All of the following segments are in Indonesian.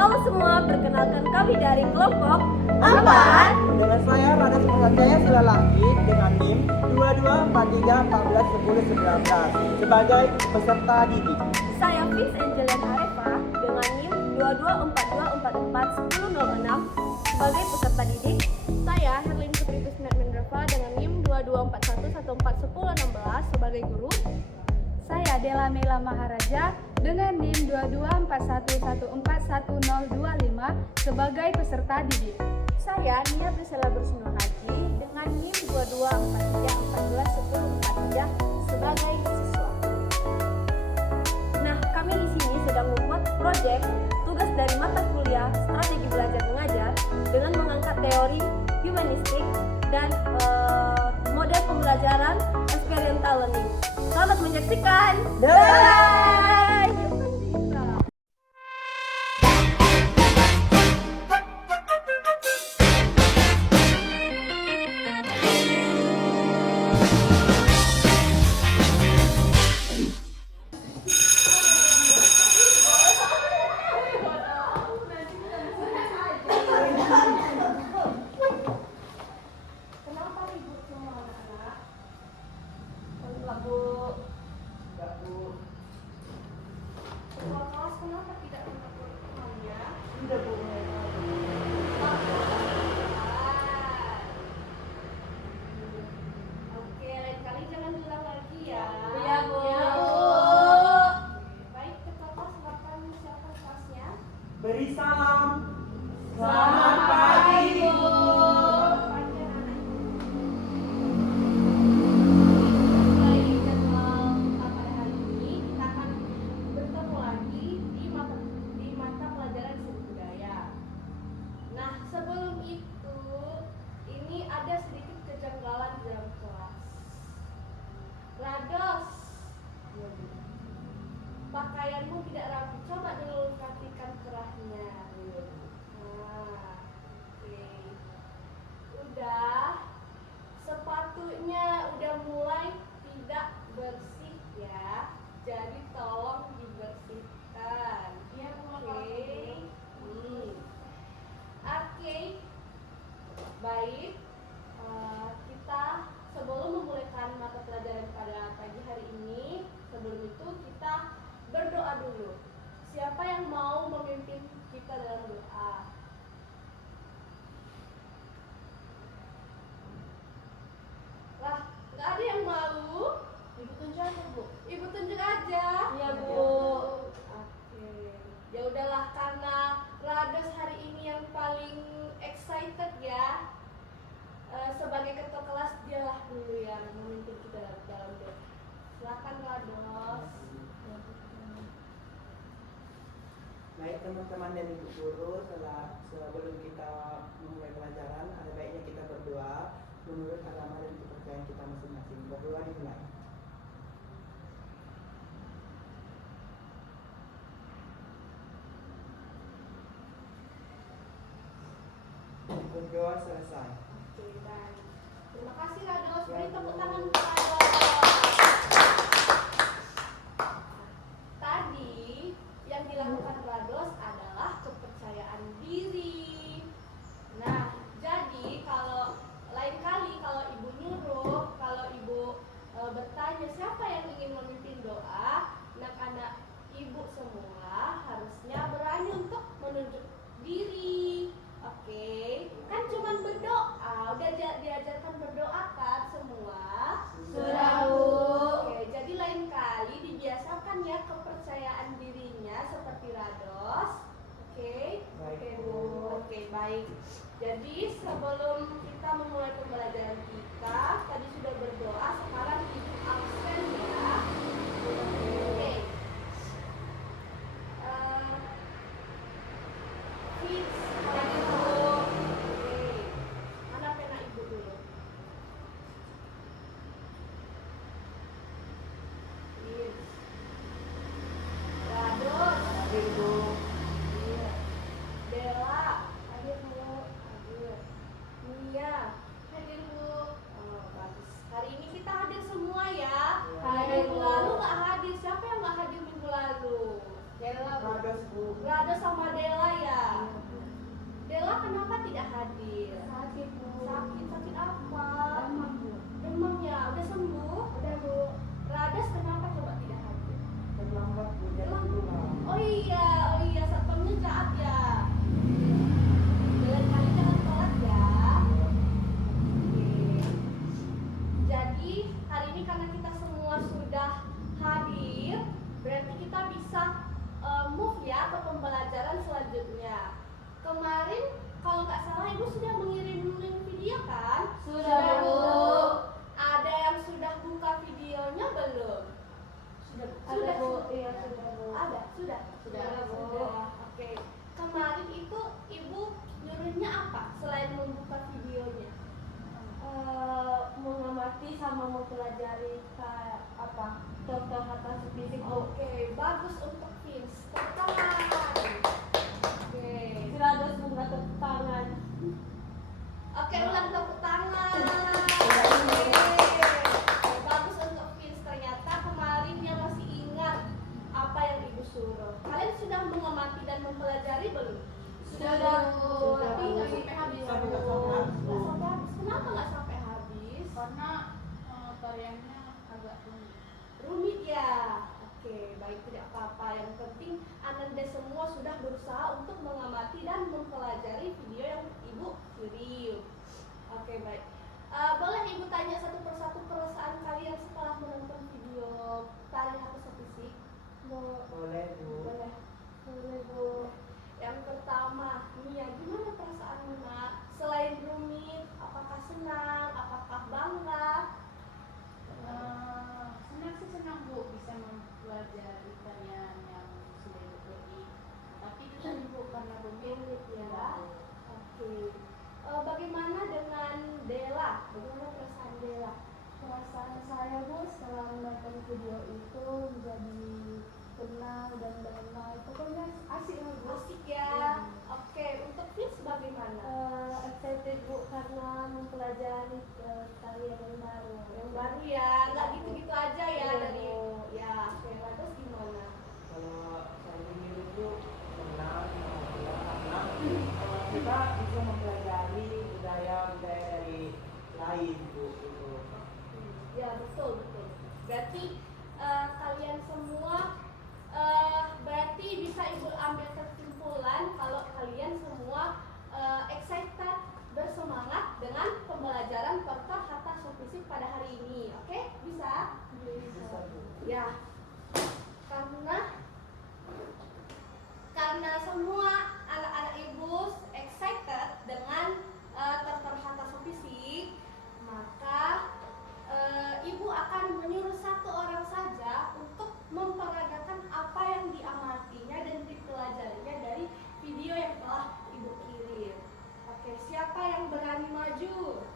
Halo semua, perkenalkan kami dari kelompok 4. Dengan saya Radas Persajaya Sulalanggi dengan NIM 2243141019 sebagai peserta didik. Saya Fitz Angelian Arefa dengan NIM 2242441006 sebagai peserta didik. Saya Herlin Putri Kusnat Menderva dengan NIM 2241141016 sebagai guru. Saya Dela Mela Maharaja dengan NIM 2241141025 sebagai peserta didik. Saya Nia Priscilla Bersino Haji dengan NIM 224314111043 sebagai siswa. Nah, kami di sini sedang membuat proyek tugas dari mata kuliah Strategi Belajar Mengajar dengan mengangkat teori humanistik dan model pembelajaran experiential learning. Selamat menyaksikan. Bye. Kenapa ribut semua anak-anak? Ketua kelas kenapa tidak menegur temannya? Oke, lain kali jangan diulang lagi ya. Iya, Bu. Baik, ketua kelas silakan siapkan kelasnya. Beri salam. Selamat pagi, Bu. Pagi anak-anak. Mulai jadwal pada hari ini kita akan bertemu lagi di mata pelajaran seni budaya. Nah, sebelum itu ini ada sedikit kejanggalan di dalam kelas. Rados, pakaianmu tidak rapi. Coba dulu rapikan kerahnya. Nah, oke. Udah. Sepatunya udah mulai tidak bersih ya. Jadi tolong dibersihkan. Oke. Oke. Baik. Kita sebelum memulaikan mata pelajaran pada pagi hari ini, sebelum itu kita berdoa dulu. Siapa yang mau memimpin kita dalam doa? Lah, nggak ada yang mau? Ibu tunjuk aja, Bu. Ibu tunjuk aja. Iya, Bu. Oke. Ya udahlah, karena Rados hari ini yang paling excited ya. Sebagai ketua kelas dialah dulu yang memimpin kita dalam doa. Silakan Rados. Baik teman-teman dan ibu guru, sebelum kita memulai pelajaran, ada baiknya kita berdoa menurut agama dan kepercayaan kita masing-masing. Berdoa dimulai. Berdoa selesai. Oke, baik. Terima kasih Rados. Beri tepuk tangan untuk Rados. Tadi yang dilakukan Rados adalah kepercayaan diri. Nah, jadi kalau lain kali kalau ibu nyuruh, kalau ibu bertanya siapa yang ingin memimpin doa, anak-anak ibu semua harusnya berani untuk menunjuk diri. Oke, kan cuman berdoa, udah diajarkan berdoa kan semua? Sudah, Bu. kemarin kalau nggak salah ibu sudah mengirim link video kan? Sudah, Bu. Ada yang sudah buka videonya belum? Ada, Bu. Iya, sudah, Bu. Ada, sudah. Sudah, Bu. Oke. Kemarin itu ibu nyuruhnya apa selain membuka videonya? Mengamati sama mempelajari kayak apa contoh kata fisik, Bu. Oke, bagus untuk Vince. Tepuk tangan. Oke. Sirados buka tepuk tangan. Oke, ulang tepuk tangan. Oke, bagus untuk Vince. Ternyata kemarin dia masih ingat apa yang ibu suruh. Kalian sudah mengamati dan mempelajari belum? Sudah, Bu. Tapi nggak sampai habis. Tapi nggak sampai habis, Bu. Nggak sampai habis. Kenapa nggak sampai habis? Karena tariannya agak rumit. Rumit ya. Oke, baik, tidak apa-apa. Yang penting Ananda semua sudah berusaha untuk mengamati dan mempelajari video yang ibu kirim. Oke, baik. Boleh ibu tanya satu persatu perasaan kalian setelah menonton video tari hatha fisik? Boleh, Bu. Boleh. Boleh, Bu. Yang pertama, Mia, gimana perasaanmu, Nak? Selain rumit, apakah senang? Apakah bangga? Senang sih senang Bu bisa mempelajari tarian yang sudah Ibu pergi. Tapi itu tadi Bu karena rumit Ya. Oke. Bagaimana dengan Dela? Bagaimana perasaan Dela? Perasaan saya, Bu, setelah menonton video itu menjadi tenang dan damai. Pokoknya asik lah, Bu. Asik ya. Oke, untuk Vince bagaimana? Excited, Bu, karena mempelajari tarian yang baru. Yang baru ya, nggak gitu-gitu aja ya Iya, dari Bu. ya. Oke, terus gimana? Kalau saya sendiri itu senang karena kita bisa mempelajari budaya-budaya dari lain, Bu. Gitu. Ya, betul betul. Berarti kalian semua berarti bisa ibu ambil kesimpulan kalau kalian semua excited, bersemangat dengan pembelajaran perkar hatha fisik pada hari ini. Oke, bisa? Bisa, Bu. Ya, karena semua anak-anak ibu excited dengan perkar hatha fisik, maka ibu akan menyuruh satu orang saja untuk memperagakan apa yang diamatinya dan dipelajarinya dari video yang telah ibu kirim. Oke, siapa yang berani maju?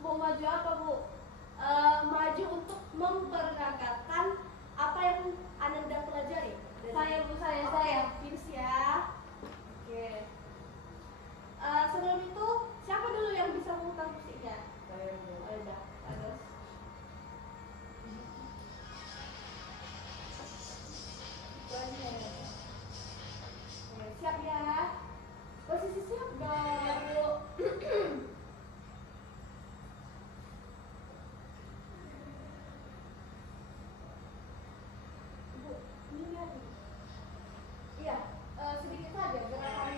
Mau maju apa, Bu? Maju untuk memperagakan apa yang Ananda pelajari. Saya, Bu, saya. Vince ya. Oke. Sebelum itu, siapa dulu yang bisa memutar musiknya? Saya, Bu. Oh, udah, bagus. Oke, siap ya. Posisi siap dong, Bu. Bu, ini lihat nih. Iya, sedikit saja gerakan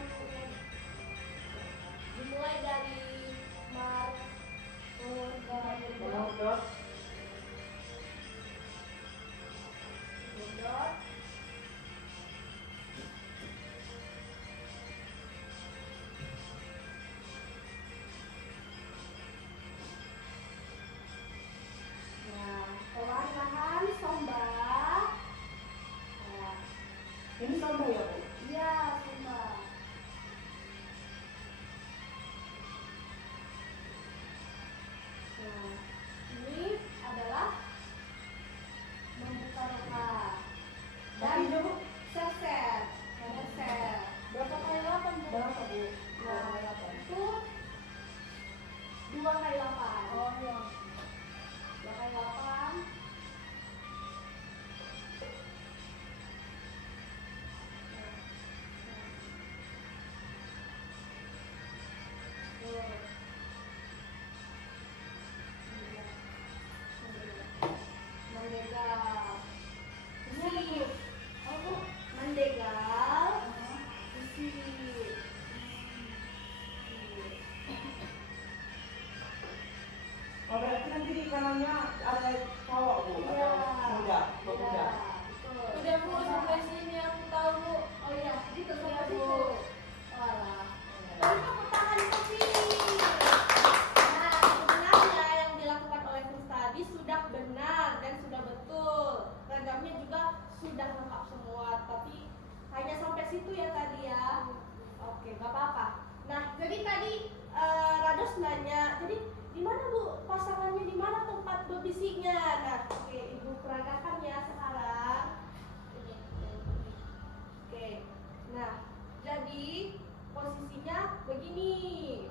dimulai dari Menonton. mundur. Nah, perlahan-lahan sombak. Nah, Ini sama ya, Bu? iya sombak. Nah, ini adalah membuka roka dan Kakinya, Bu? ser-ser. Berapa kali 8, Bu? Berapa, Bu? Nah, itu 2 kali 8. Oh, iya. 2 kali 8. Mendegal. Ini apa? Mendegal. Isi. Oh, berarti nanti di kanannya ada cowok, Bu? Iya. Atau muda? Pemuda? Betul. Udah, Bu, sampai sini aku tahu, Bu. Oh iya, gitu Iya, sampai Bu. situ. Walah. Jadi posisinya begini.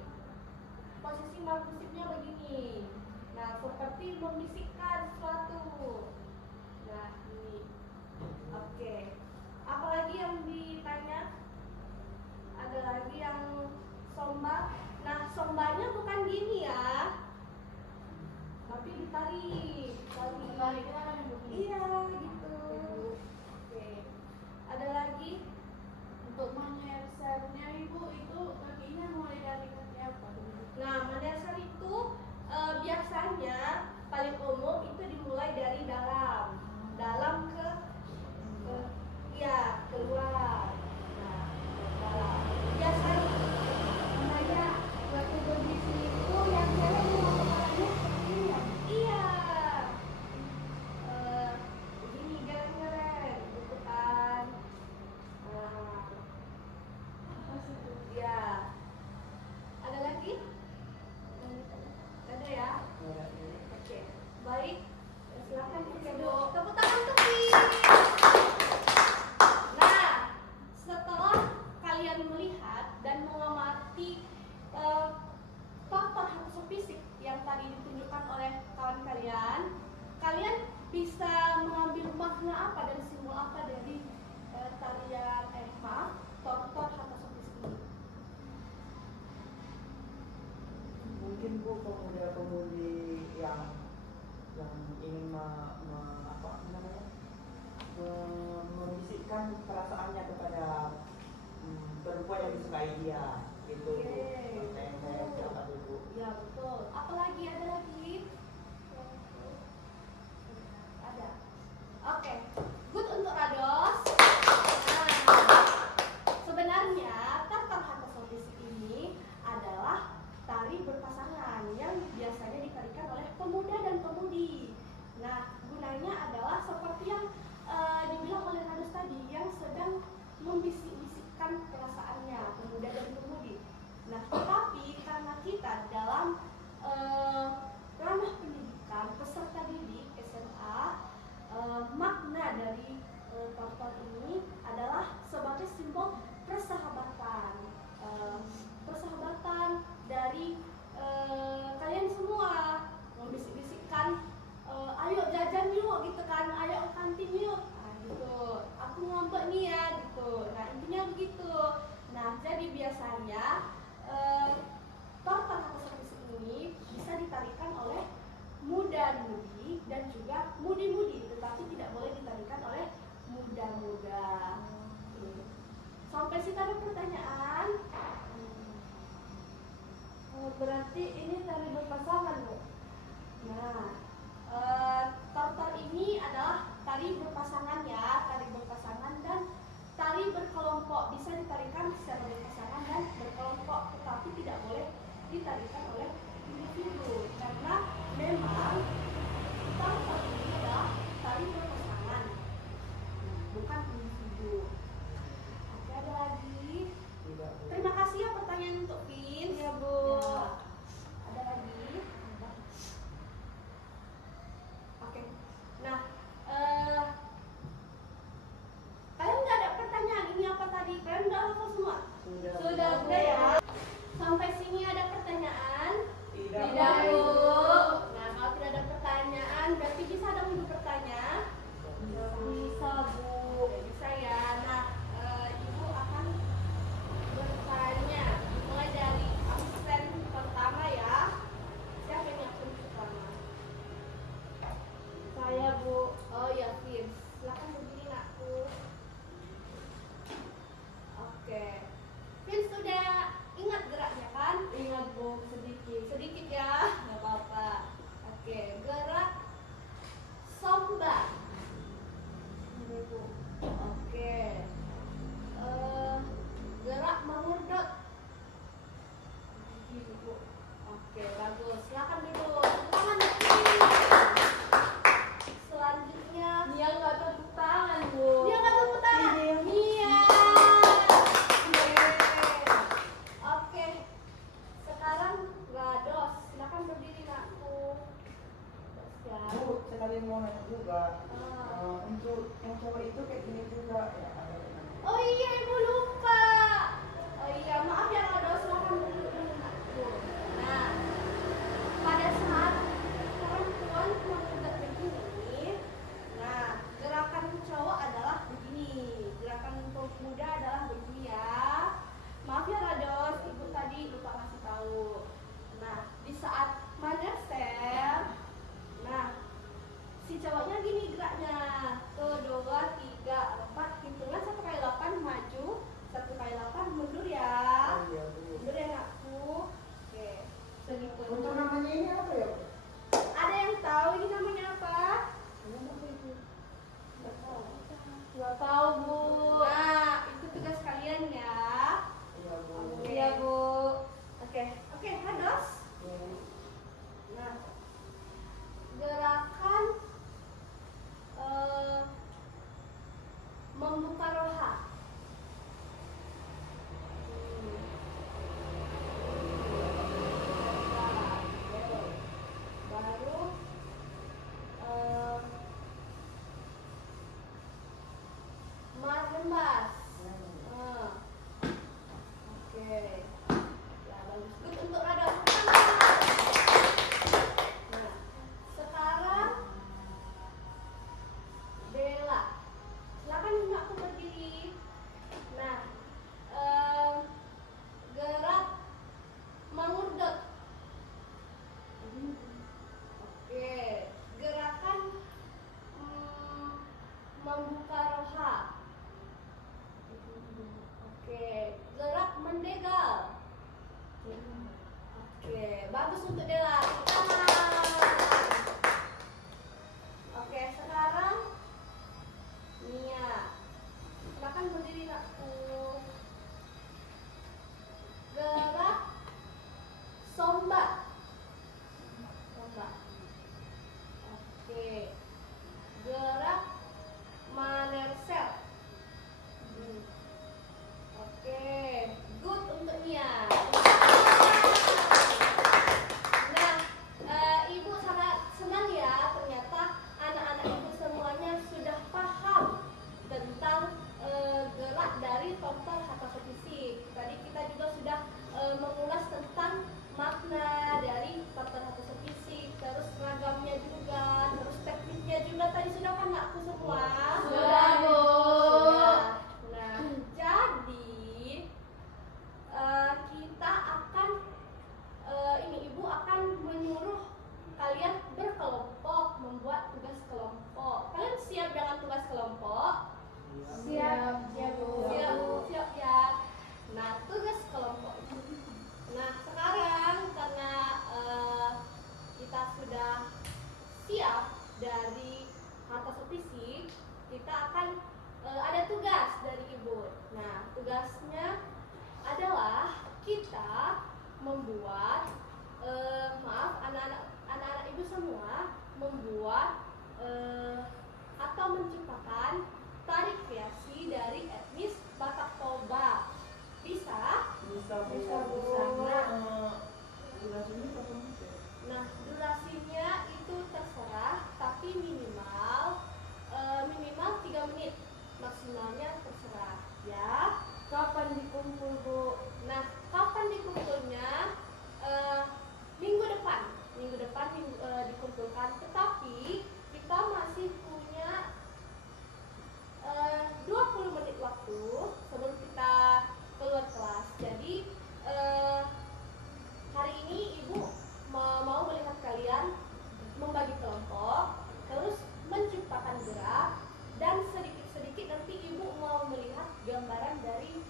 Posisi markusipnya begini. Nah, seperti membisikkan sesuatu. Nah, ini. Oke. Apalagi yang ditanya? Ada lagi yang somba. Nah, sombanya bukan gini ya. Tapi ditarik. Tarik kita kan yang begini. Iya, gitu. Oke. Ada lagi? Untuk menyersernya ibu itu kakinya mulai dari kaki apa? Nah, mendasar itu biasanya paling umum itu dimulai dari dalam ke ya keluar. Nah, dalam. Biasanya Kayak waktu berbisi itu yang cewek mau kepalanya seperti ini ya? iya. Begini gereng-gereng gitu kan. Nah, ya. Ada lagi? Ada ya? Oke, baik. Silakan Ibu. Tepuk tangan untuk Nah, setelah kalian melihat dan mengamati faktor hatus fisik yang tadi ditunjukkan oleh kawan kalian, kalian bisa mengambil makna apa dan simbol apa dari tarian faktor hatus fisik ini? Mungkin Bu pemuda-pemudi yang ingin membisikkan perasaannya kepada perempuan yang disukai dia gitu Bu. Oke. Kayak saya jawab dulu. Ya betul. Apalagi ada lagi? Ada. Oke. Good untuk Rados. Nah, sebenarnya faktor hatus fisik ini adalah tari berpasangan yang biasanya ditarikan oleh pemuda dan pemudi. Nah, gunanya adalah seperti yang dibilang oleh Rados tadi, yang sedang membisik-bisikkan perasaannya, pemuda dan pemudi. Nah, tetapi karena kita dalam ranah pendidikan, peserta didik SMA, makna dari faktor ini adalah sebagai simbol persahabatan. Persahabatan dari kalian semua, membisik-bisikkan ayo jajan yuk gitu kan, ayo ke kantin yuk, nah, gitu. Aku ngambek nih ya gitu. Nah, intinya begitu. Nah, jadi biasanya faktor hatus fisik ini bisa ditarikan oleh muda-mudi dan juga mudi-mudi, tetapi tidak boleh ditarikan oleh muda-muda. Sampai situ ada pertanyaan? Berarti ini tari berpasangan, Bu. Nah, faktor ini adalah tari berpasangan ya, tari berpasangan dan tari berkelompok. Bisa ditarikan secara berpasangan dan berkelompok, tetapi tidak boleh ditarikan oleh individu karena memang faktor ini adalah tari berpasangan, bukan individu. Oke, ada lagi? Tidak Bu. Terima kasih ya pertanyaan untuk Pin. Iya, Bu. Ya. Ada lagi? Oke. Nah, kalian nggak ada pertanyaan ini apa tadi? Kalian udah hafal semua? Sudah. Sudah ya. Sampai sini ada pertanyaan? Tidak. Tidak, Bu. Bagus untuk Dela. Oke, sekarang Nia. Silakan berdiri nakku. Gerak somba. Somba. Oke. Gerak manersel. Oke, good untuk Nia. Nah, Ibu sangat senang ya, ternyata anak-anak Ibu semuanya sudah paham tentang gerak dari faktor hatasa fisik. Tadi kita juga sudah mengulas tentang makna dari faktor hatasa fisik, terus ragamnya juga, terus tekniknya juga. Tadi sudah kan aku semua? Sudah, Bu. Sudah. Nah, jadi kita akan Ibu akan menyuruh kalian berkelompok membuat tugas kelompok. Kalian siap dengan tugas kelompok? Siap, Bu. Siap ya. Nah, tugas kelompok. Nah, sekarang karena kita sudah siap dari hatasa fisik, kita akan ada tugas dari Ibu. Nah, tugasnya adalah kita membuat anak-anak Ibu semua membuat atau menciptakan tari kreasi dari etnis Batak Toba. Bisa? Bisa Bu. Bisa, Bu. Durasinya berapa menit ya? Nah, durasinya itu terserah, tapi minimal 3 menit, maksimalnya terserah ya. Kapan dikumpul, Bu? Nah, kapan dikumpulnya? Minggu depan dikumpulkan. Tetapi kita masih punya 20 menit waktu sebelum kita keluar kelas. Jadi hari ini Ibu mau melihat kalian membagi kelompok, terus menciptakan gerak, dan sedikit-sedikit nanti Ibu mau melihat gambaran dari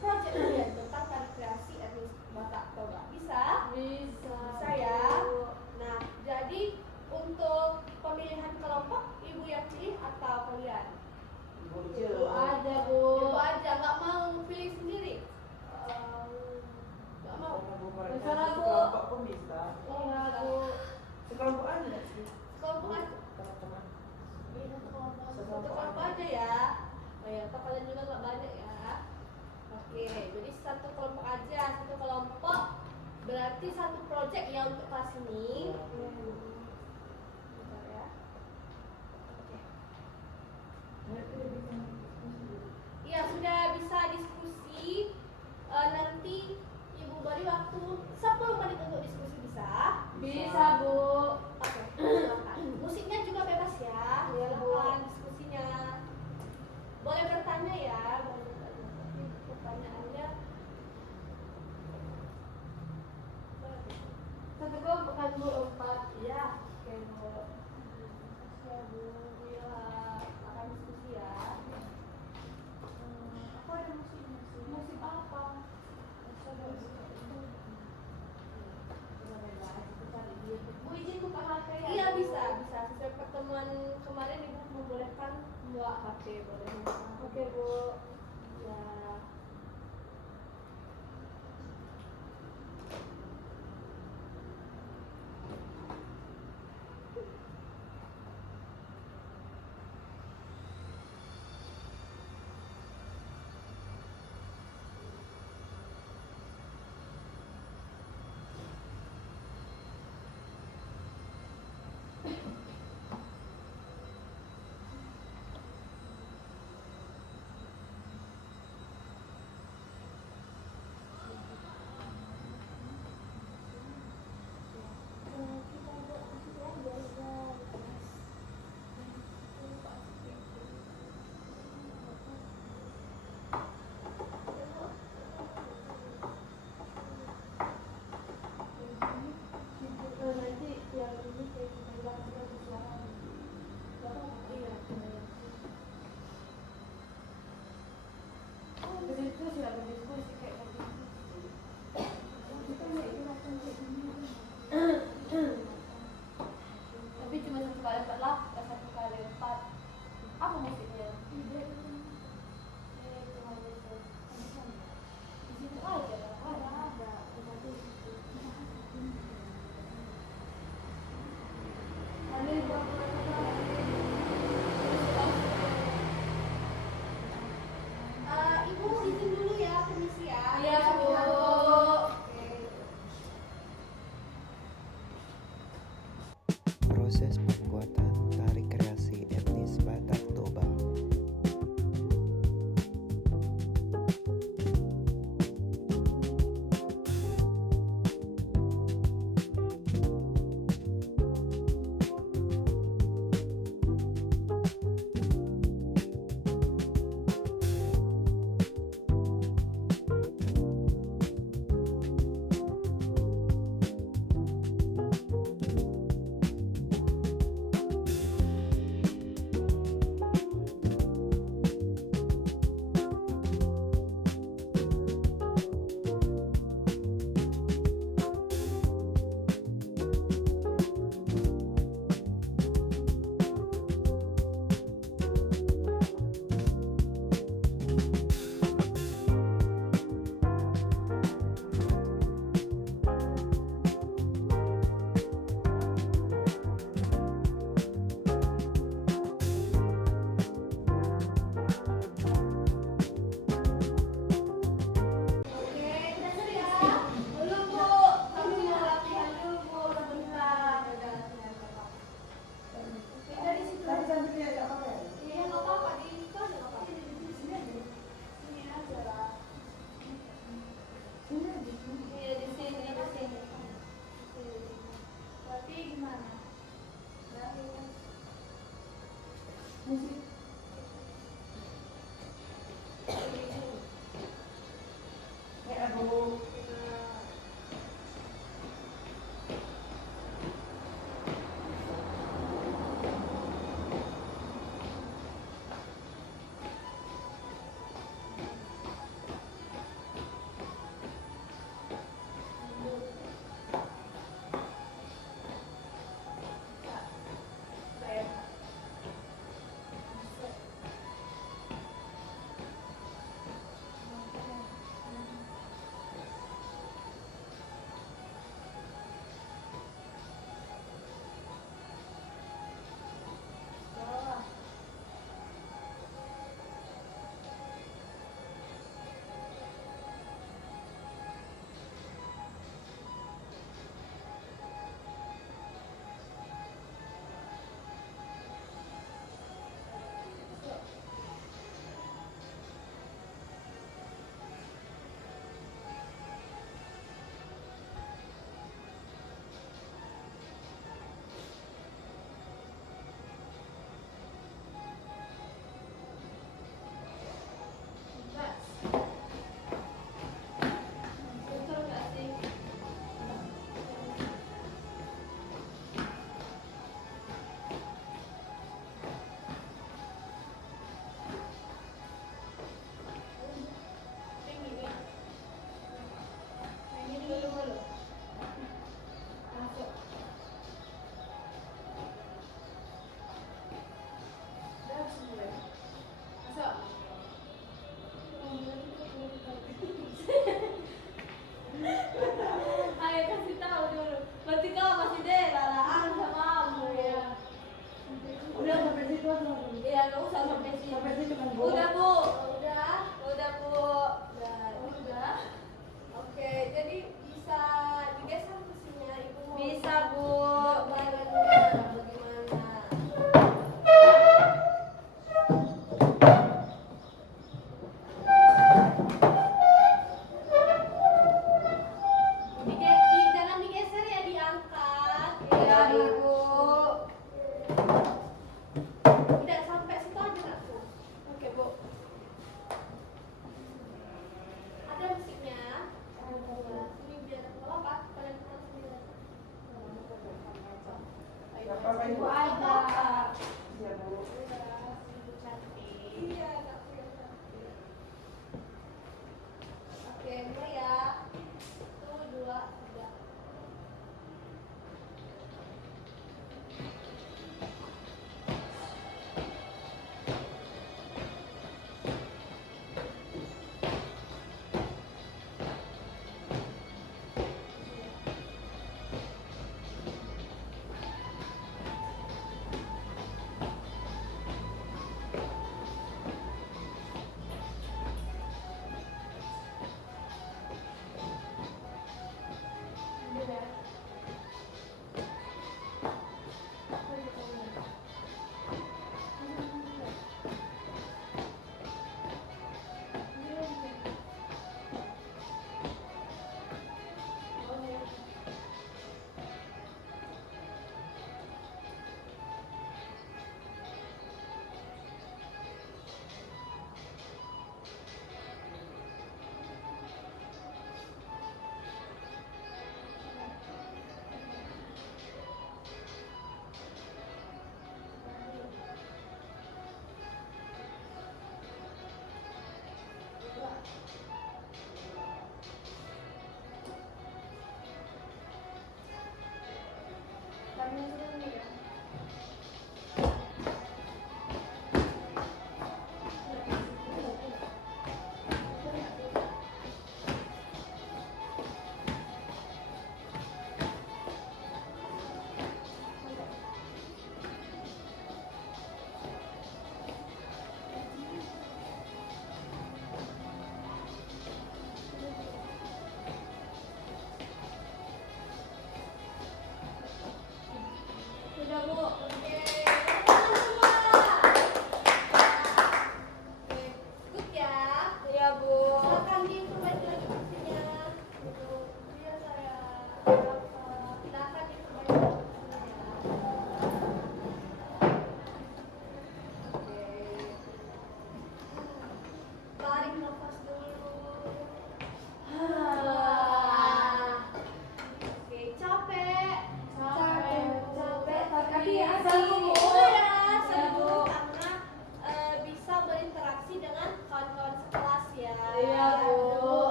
proyek kalian tentang tari kreasi etnis Batak Toba. Bisa? Bisa ya. Nah, jadi untuk pemilihan kelompok Ibu yang pilih atau kalian? Ibu Ibu aja, Bu. Ibu aja, nggak mau pilih sendiri? Nggak mau. Terserah Bu. Sekelompok pun bisa. Iya, Bu. Sekelompok aja sih. Kelompok aja. Teman-teman. Satu kelompok aja ya. Oh ya, atau kalian juga nggak banyak ya. Oke, jadi satu kelompok aja. Satu kelompok berarti satu proyek ya untuk kelas ini. Bentar ya. Oke. Iya, sudah bisa diskusi. Nanti Ibu beri waktu 10 menit untuk diskusi, bisa? Bisa, Bu. Oke, silakan. Musiknya juga bebas ya. Iya, Bu. Silakan diskusinya. Boleh bertanya ya, boleh bertanya. Tapi pertanyaannya Satu kelompok kan, Bu, 4. iya, oke Bu. Ya Bu, ya akan diskusi ya. Apa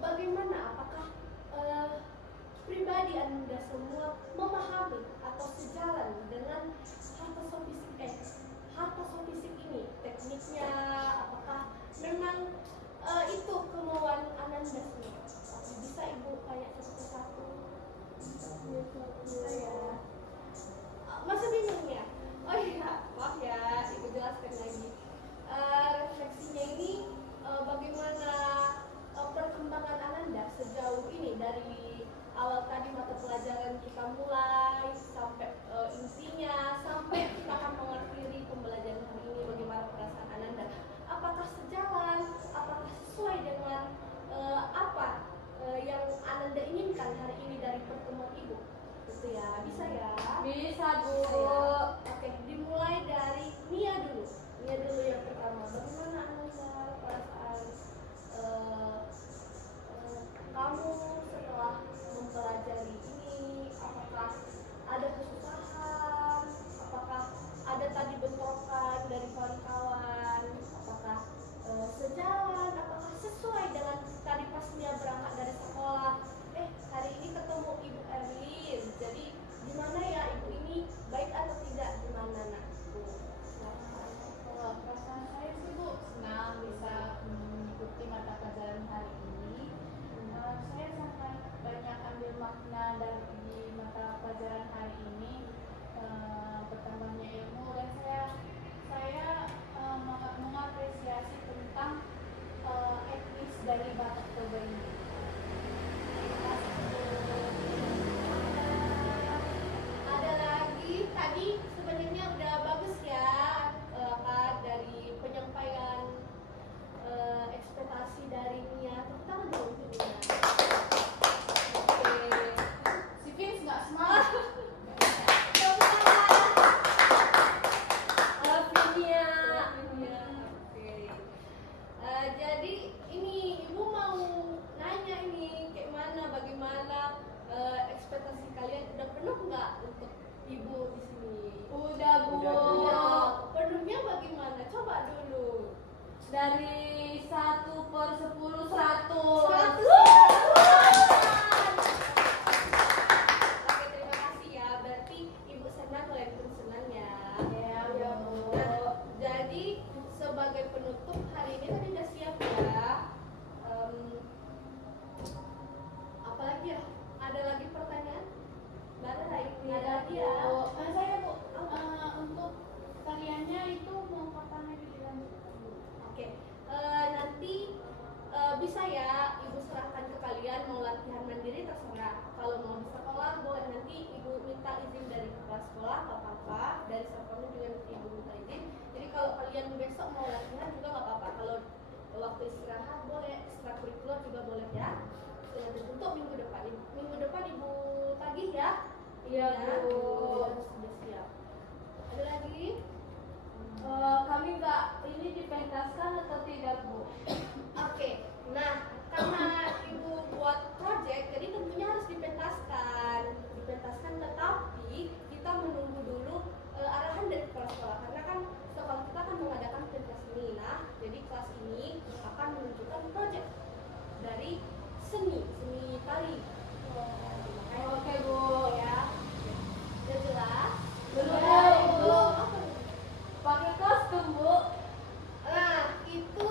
bagaimana apakah pribadi Anda semua memahami atau sejalan dengan harta sofistik ini, tekniknya, apakah memang itu kemauan Ananda semua? Bisa Ibu kayak satu-satu? Saya masih bingung ya? Oh iya, maaf ya, Ibu jelaskan lagi. Refleksinya ini bagaimana perkembangan Ananda sejauh ini dari awal tadi mata pelajaran kita mulai sampai intinya sampai kita akan mengakhiri pembelajaran hari ini, bagaimana perasaan Ananda? Apakah sejalan? Apakah sesuai dengan apa yang Ananda inginkan hari ini dari pertemuan Ibu? Gitu ya, bisa ya? Bisa, Bu. Oke, dimulai dari Nia dulu. Nia dulu yang pertama. Bagaimana Ananda perasaan kamu setelah mempelajari ini? Apakah ada kesusahan? Apakah ada tadi bentrokan dari kawan-kawan? Apakah sejalan? Apakah sesuai dengan tadi pas Nia berangkat dari sekolah? Hari ini ketemu Ibu Erlin. Jadi gimana ya Ibu ini baik atau tidak? Gimana nak? Kalau perasaan saya sih Bu senang bisa mengikuti mata pelajaran hari ini. Saya sangat banyak ambil makna dari mata pelajaran hari ini, bertambahnya ilmu, dan saya mengapresiasi tentang etnis dari Batak Toba ini. Ada lagi tadi sebenarnya udah bagus ya dari penyampaian ekspektasi dari Nia. Tepuk tangan dulu untuk Nia. Oke. Si Vince nggak semangat. Tepuk tangan. Alvinia. Oke. Jadi ini Ibu mau nanya ini kayak mana, bagaimana ekspektasi kalian udah penuh nggak untuk Ibu di sini? Udah, Bu. Udah. Penuhnya bagaimana? Coba dulu. Dari 1/10 100. 100. Oke, terima kasih ya. Berarti Ibu senang, kalian pun senang ya. Ya, Bu. Nah, jadi sebagai penutup hari ini tadi udah siap ya. Apalagi ya? Ada lagi pertanyaan? Nggak ada lagi. Ada lagi ya? Saya Bu, untuk tariannya itu mau kapan lagi dilanjutkan Bu? Oke, nanti bisa ya Ibu serahkan ke kalian, mau latihan mandiri terserah. Kalau mau di sekolah boleh, nanti Ibu minta izin dari kepala sekolah, nggak apa-apa. Dari satpamnya juga nanti Ibu minta izin. Jadi kalau kalian besok mau latihan juga nggak apa-apa. Kalau waktu istirahat boleh, ekstrakurikuler juga boleh ya. Itu nanti untuk minggu depan. Minggu depan Ibu tagih ya. Iya, Bu. Sudah siap. Ada lagi? Kami nggak ini dipentaskan atau tidak, Bu? Oke, nah karena Ibu buat project, jadi tentunya harus dipentaskan, tetapi kita menunggu dulu arahan dari kepala sekolah, karena kan sekolah kita akan mengadakan pentas ini. Nah, jadi kelas ini akan menunjukkan project dari seni tari. Oke, Bu. Ya, udah jelas? Belum, Bu. Belum. Apa? Pakai kostum, Bu. Nah, itu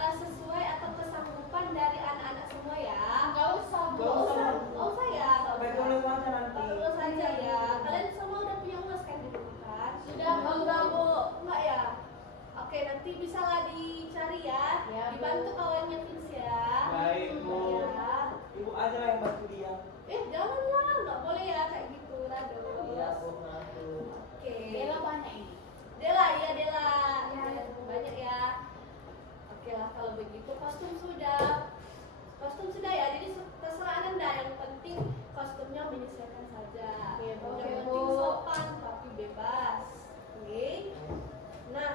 sesuai atau kesanggupan dari anak-anak semua ya. Nggak usah Bu. Nggak usah. Nggak usah ya. Sampai tulis aja nanti. Lulus aja ya. Kalian semua udah punya ulas kan di rumah kan? Sudah Bu. Enggak, Bu. Enggak ya? Oke, nanti bisa lah dicari ya. Ya, Bu. Dibantu kawannya Vince ya. Baik, Bu. Ya. Ibu aja lah yang bantu dia. Janganlah, nggak boleh ya kayak gitu, Rado. Iya, Bu. Aku. Oke. Bella banyak ini. Dela, iya Dela. Banyak ya. Oke lah kalau begitu kostum sudah ya. Jadi terserah Anda, yang penting kostumnya menyesuaikan saja. Oke, Bu. Yang penting sopan tapi bebas. Oke. Nah,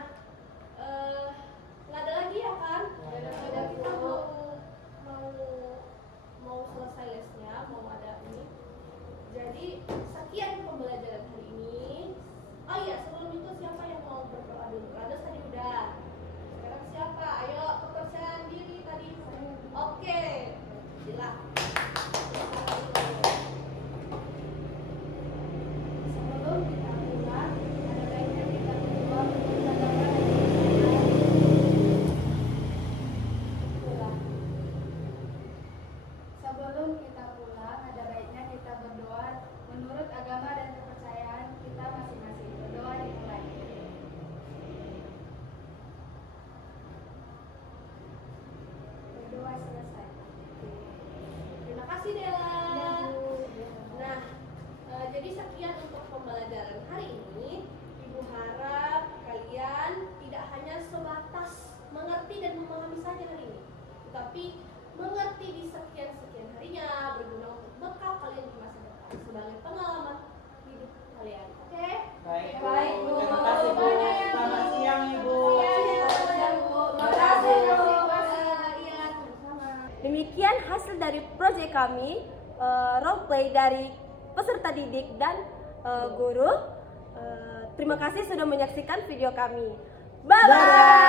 nggak ada lagi ya kan? Nggak ada. Udah kita mau selesai lesnya, mau ada ini. Jadi sekian pembelajaran hari ini. Oh iya, sebelum itu siapa yang mau berdoa dulu? Rados tadi udah. Sekarang siapa? Ayo, kepercayaan diri tadi. tapi mengerti di sekian harinya, berguna untuk bekal kalian di masa depan sebagai pengalaman hidup kalian. Oke? Baik, Bu. Baik, Bu. Terima kasih, Bu. Banyak ya, Bu. Selamat siang, Ibu. Iya, Bu. Makasih, Bu. Iya, sama-sama. Demikian hasil dari proyek kami, role play dari peserta didik dan guru. Terima kasih sudah menyaksikan video kami. Bye bye.